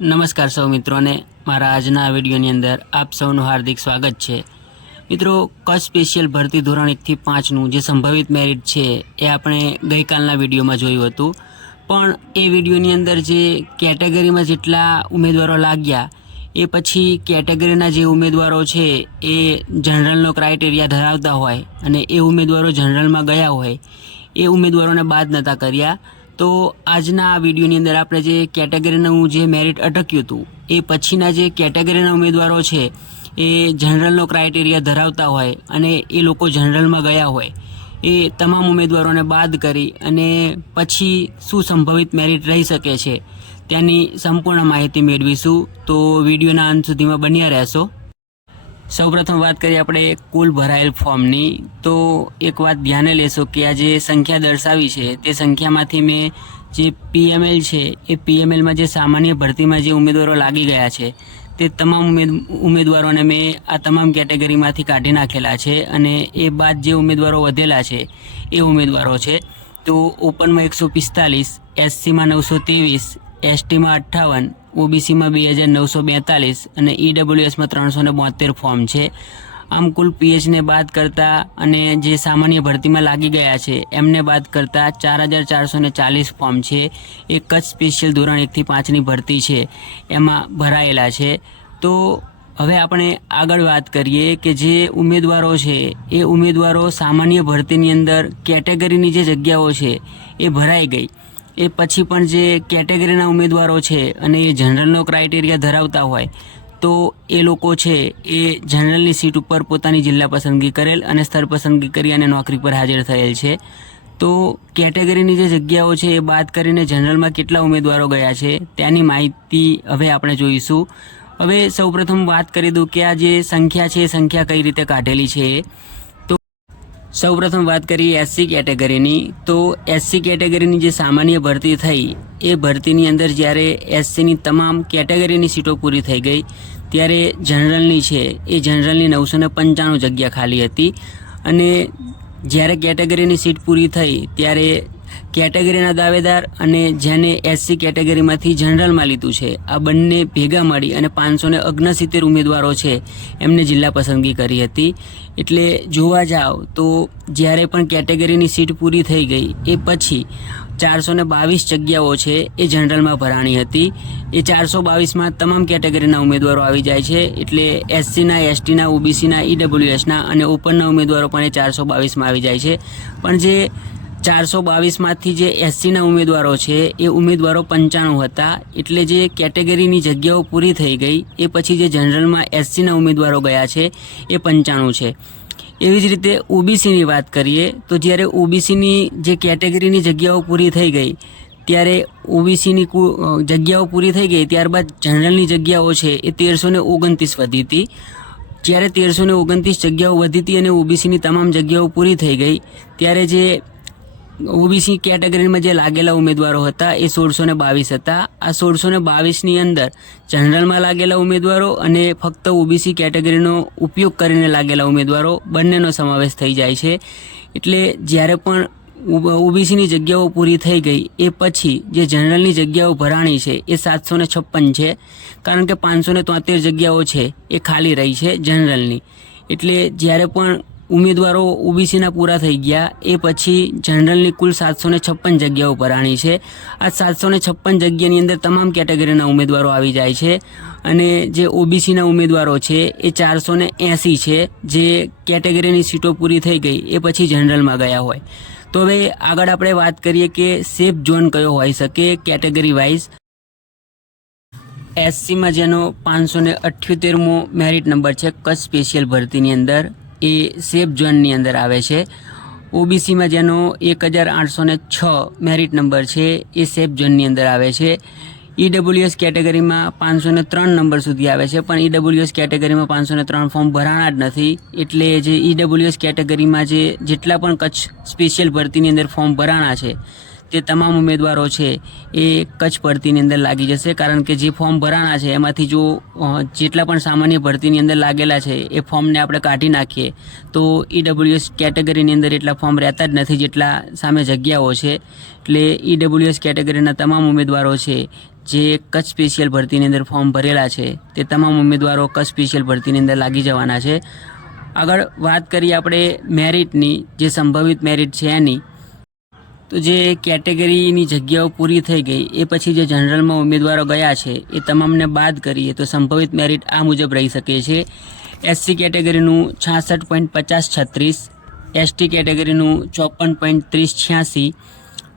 નમસ્કાર સૌ મિત્રોને મારા આજના વિડીયોની અંદર આપ સૌનું હાર્દિક સ્વાગત છે। મિત્રો, કચ્છ સ્પેશિયલ ભરતી ધોરણ 1 થી 5નું જે સંભવિત મેરિટ છે એ આપણે ગઈકાલના વિડીયોમાં જોયું હતું, પણ એ વિડીયોની અંદર જે કેટેગરીમાં જેટલા ઉમેદવારો લાગ્યા એ પછી કેટેગરીના જે ઉમેદવારો છે એ જનરલનો ક્રાઇટેરિયા ધરાવતા હોય અને એ ઉમેદવારો જનરલમાં ગયા હોય એ ઉમેદવારોને બાદ નહોતા કર્યા। તો આજના આ વિડીયોની અંદર આપણે જે કેટેગરીનું જે મેરિટ અટક્યું હતું એ પછીના જે કેટેગરીના ઉમેદવારો છે એ જનરલનો ક્રાઇટેરિયા ધરાવતા હોય અને એ લોકો જનરલમાં ગયા હોય એ તમામ ઉમેદવારોને બાદ કરી અને પછી શું સંભવિત મેરિટ રહી શકે છે તેની સંપૂર્ણ માહિતી મેળવીશું। તો વિડીયોના અંત સુધીમાં બન્યા રહેશો। સૌપ્રથમ વાત કરીએ આપણે કુલ ભરાયેલ ફોર્મની, તો એક વાત ધ્યાને લેશો કે આ જે સંખ્યા દર્શાવી છે તે સંખ્યામાંથી મેં જે પીએમએલ છે એ પીએમએલમાં જે સામાન્ય ભરતીમાં જે ઉમેદવારો લાગી ગયા છે તે તમામ ઉમેદવારોને મેં આ તમામ કેટેગરીમાંથી કાઢી નાખેલા છે અને એ બાદ જે ઉમેદવારો વધેલા છે એ ઉમેદવારો છે। તો ઓપનમાં 145, એસસીમાં 923, એસટીમાં 58, ઓબીસીમાં 2942 અને ઈડબ્લ્યુએસમાં 372 ફોર્મ છે। આમ કુલ પીએચને બાદ કરતા અને જે સામાન્ય ભરતીમાં લાગી ગયા છે એમને બાદ કરતા 4440 ફોર્મ છે એ કચ્છ સ્પેશિયલ ધોરણ 1 થી 5ની ભરતી છે એમાં ભરાયેલા છે। તો હવે આપણે આગળ વાત કરીએ કે જે ઉમેદવારો છે એ ઉમેદવારો સામાન્ય ભરતીની અંદર કેટેગરીની જે જગ્યાઓ છે એ ભરાઈ ગઈ એ પછી પણ જે કેટેગરીના ઉમેદવારો છે અને એ જનરલનો ક્રાઇટેરિયા ધરાવતા હોય તો એ લોકો છે એ જનરલની સીટ ઉપર પોતાની જિલ્લા પસંદગી કરેલ અને સ્થળ પસંદગી કરી અને નોકરી પર હાજર થયેલ છે। તો કેટેગરીની જે જગ્યાઓ છે એ બાદ કરીને જનરલમાં કેટલા ઉમેદવારો ગયા છે તેની માહિતી હવે આપણે જોઈશું। હવે સૌપ્રથમ વાત કરી દઉં કે આ જે સંખ્યા છે એ સંખ્યા કઈ રીતે કાઢેલી છે। સૌપ્રથમ વાત કરીએ એસસી કેટેગરીની, તો એસસી કેટેગરીની જે સામાન્ય ભરતી થઈ એ ભરતીની અંદર જ્યારે એસસીની તમામ કેટેગરીની સીટો પૂરી થઈ ગઈ ત્યારે જનરલની છે એ જનરલની 995 જગ્યા ખાલી હતી અને જ્યારે કેટેગરીની સીટ પૂરી થઈ ત્યારે કેટેગરીના દાવેદાર અને જેને એસસી કેટેગરીમાંથી જનરલમાં લીધું છે આ બંને ભેગા મળી અને 569 ઉમેદવારો છે એમને જિલ્લા પસંદગી કરી હતી। એટલે જોવા જાઓ તો જ્યારે પણ કેટેગરીની સીટ પૂરી થઈ ગઈ એ પછી 422 જગ્યાઓ છે એ જનરલમાં ભરાણી હતી। એ 422માં તમામ કેટેગરીના ઉમેદવારો આવી જાય છે, એટલે એસસીના, એસટીના, ઓબીસીના, ઈડબ્લ્યુએસના અને ઓપનના ઉમેદવારો પણ એ 422માં આવી જાય છે। પણ જે 422માંથી જે એસસીના ઉમેદવારો છે એ ઉમેદવારો 95 હતા, એટલે જે કેટેગરીની જગ્યાઓ પૂરી થઈ ગઈ એ પછી જે જનરલમાં એસસીના ઉમેદવારો ગયા છે એ 95 છે। એવી જ રીતે ઓબીસીની વાત કરીએ તો જ્યારે ઓબીસીની જે કેટેગરીની જગ્યાઓ પૂરી થઈ ગઈ ત્યારે ઓબીસીની જગ્યાઓ પૂરી થઈ ગઈ ત્યારબાદ જનરલની જગ્યાઓ છે એ 1329 વધી હતી। જ્યારે 1329 જગ્યાઓ વધી હતી અને ઓબીસીની તમામ જગ્યાઓ પૂરી થઈ ગઈ ત્યારે જે ઓબીસી કેટેગરીમાં જે લાગેલા ઉમેદવારો હતા એ 1622 હતા। આ 1622ની અંદર જનરલમાં લાગેલા ઉમેદવારો અને ફક્ત ઓબીસી કેટેગરીનો ઉપયોગ કરીને લાગેલા ઉમેદવારો બંનેનો સમાવેશ થઈ જાય છે। એટલે જ્યારે પણ ઓબીસીની જગ્યાઓ પૂરી થઈ ગઈ એ પછી જે જનરલની જગ્યાઓ ભરાણી છે એ 756 છે, કારણ કે 573 જગ્યાઓ છે એ ખાલી રહી છે જનરલની। એટલે જ્યારે પણ ઉમેદવારો ઓબીસીના પૂરા થઈ ગયા એ પછી જનરલની કુલ 756 જગ્યાઓ ભરાણી છે। આ 756 જગ્યાની અંદર તમામ કેટેગરીના ઉમેદવારો આવી જાય છે અને જે ઓબીસીના ઉમેદવારો છે એ 480 છે જે કેટેગરીની સીટો પૂરી થઈ ગઈ એ પછી જનરલમાં ગયા હોય। તો હવે આગળ આપણે વાત કરીએ કે સેફ ઝોન કયો હોઈ શકે કેટેગરી વાઇઝ। એસસીમાં જેનો 578મો મેરિટ નંબર છે કચ્છ સ્પેશિયલ ભરતીની અંદર એ સેફ ઝોનની અંદર આવે છે। ઓબીસીમાં જેનો 1806 મેરિટ નંબર છે એ સેફ ઝોનની અંદર આવે છે। ઈડબ્લ્યુએસ કેટેગરીમાં 503 નંબર સુધી આવે છે, પણ ઈડબ્લ્યુએસ કેટેગરીમાં 503 ફોર્મ ભરાણા જ નથી, એટલે જે ઈડબ્લ્યુએસ કેટેગરીમાં જેટલા પણ કચ્છ સ્પેશિયલ ભરતીની અંદર ફોર્મ ભરાણા છે તે તમામ ઉમેદવારો છે એ કચ્છ ભરતીની અંદર લાગી જશે, કારણ કે જે ફોર્મ ભરાણા છે એમાંથી જો જેટલા પણ સામાન્ય ભરતીની અંદર લાગેલા છે એ ફોર્મને આપણે કાઢી નાખીએ તો ઈડબ્લ્યુએસ કેટેગરીની અંદર એટલા ફોર્મ રહેતા જ નથી જેટલા સામે જગ્યાઓ છે। એટલે ઈડબ્લ્યુએસ કેટેગરીના તમામ ઉમેદવારો છે જે કચ્છ સ્પેશિયલ ભરતીની અંદર ફોર્મ ભરેલા છે તે તમામ ઉમેદવારો કચ્છ સ્પેશિયલ ભરતીની અંદર લાગી જવાના છે. આગળ વાત કરીએ આપણે મેરિટની, જે સંભવિત મેરિટ છે એની, તો જે કેટેગરીની જગ્યાઓ પૂરી થઈ ગઈ એ પછી જે જનરલમાં ઉમેદવારો ગયા છે એ તમામને બાદ કરીએ તો સંભવિત મેરિટ આ મુજબ રહી શકે છે. એસસી કેટેગરીનું 66.5036, એસટી કેટેગરીનું 54.3086,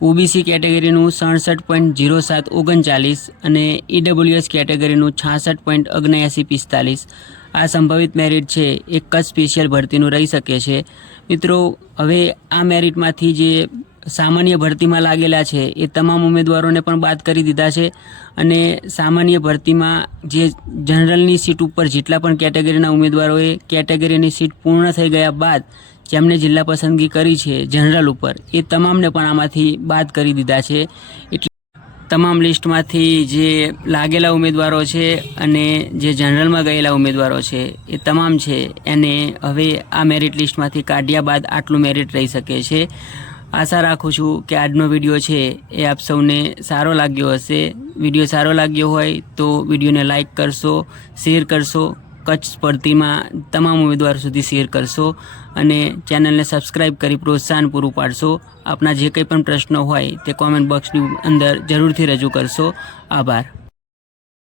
ઓબીસી કેટેગરીનું 67.0739 અને ઈડબ્લ્યુએસ કેટેગરીનું 66.7945. આ સંભવિત મેરિટ છે એ કચ્છ સ્પેશિયલ ભરતીનું રહી શકે છે. મિત્રો, હવે આ મેરિટમાંથી જે સામાન્ય ભરતીમાં લાગેલા છે એ તમામ ઉમેદવારોને પણ બાદ કરી દીધા છે અને સામાન્ય ભરતીમાં જે જનરલની સીટ ઉપર જેટલા પણ કેટેગરીના ઉમેદવારોએ કેટેગરીની સીટ પૂર્ણ થઈ ગયા બાદ જેમને જિલ્લા પસંદગી કરી છે જનરલ ઉપર, એ તમામને પણ આમાંથી બાદ કરી દીધા છે. એટલે તમામ લિસ્ટમાંથી જે લાગેલા ઉમેદવારો છે અને જે જનરલમાં ગયેલા ઉમેદવારો છે એ તમામ છે એને હવે આ મેરિટ લિસ્ટમાંથી કાઢ્યા બાદ આટલું મેરિટ રહી શકે છે. આશા રાખું છું કે આજનો વિડીયો છે એ આપ સૌને સારો લાગ્યો હશે. વિડીયો સારો લાગ્યો હોય તો વિડીયોને લાઇક કરશો, શેર કરશો, કચ્છ ભરતીમાં તમામ ઉમેદવારો સુધી શેર કરશો અને ચેનલને સબસ્ક્રાઈબ કરી પ્રોત્સાહન પૂરું પાડશો. આપના જે કંઈ પણ પ્રશ્નો હોય તે કોમેન્ટ બોક્સની અંદર જરૂરથી રજૂ કરશો. આભાર.